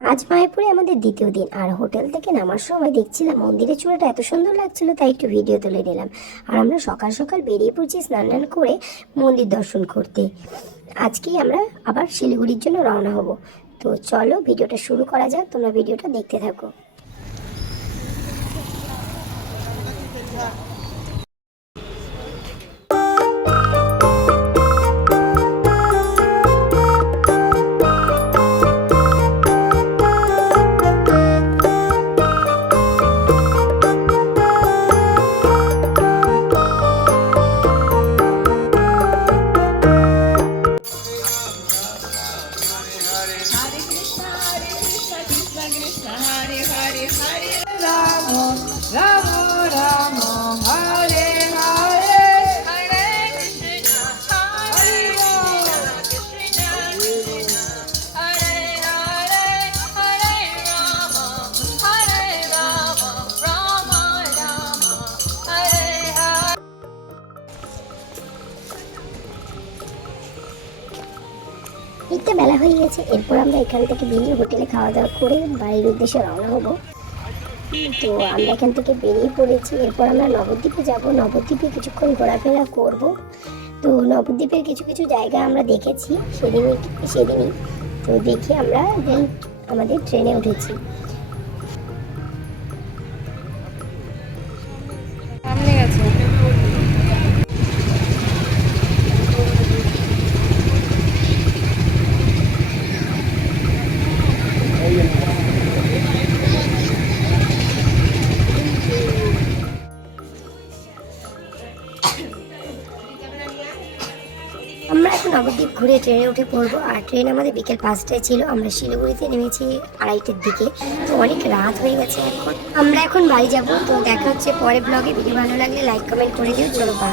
আজ মায়াপুরে আমাদের দ্বিতীয় দিন। আর হোটেল থেকে নামার সময় দেখছিলাম মন্দিরের চূড়াটা এত সুন্দর লাগছিল, তাই একটু ভিডিও তুলে নিলাম। আর আমরা সকাল সকাল বেরিয়ে পড়ছি স্নান টান করে মন্দির দর্শন করতে। আজকেই আমরা আবার শিলিগুড়ির জন্য রওনা হব। তো চলো ভিডিওটা শুরু করা যাক, তোমরা ভিডিওটা দেখতে থাকো। একটা বেলা হয়ে গেছে, এরপর আমরা এখান থেকে বেরিয়ে হোটেলে খাওয়া দাওয়া করে বাড়ির উদ্দেশ্যে রওনা হব। তো আমরা এখান থেকে বেরিয়ে পড়েছি। এরপর আমরা নবদ্বীপে যাব, নবদ্বীপে কিছুক্ষণ ঘোরাফেরা করব। তো নবদ্বীপের কিছু কিছু জায়গা আমরা দেখেছি সেদিনই। তো দেখে আমরা দেন আমাদের ট্রেনে উঠেছি। সামনে গেছে। আমরা এখন নবদ্বীপ ঘুরে ট্রেনে উঠে পড়বো। আর ট্রেন আমাদের বিকেল 5টায় ছিল। আমরা শিলিগুড়িতে নেমেছি 2:30টার দিকে। তো অনেক রাত হয়ে গেছে এখন। আমরা এখন বাড়ি যাব। তো দেখা হচ্ছে পরে ব্লগে। ভিডিও ভালো লাগলে লাইক কমেন্ট করে দিও। চলো বাই।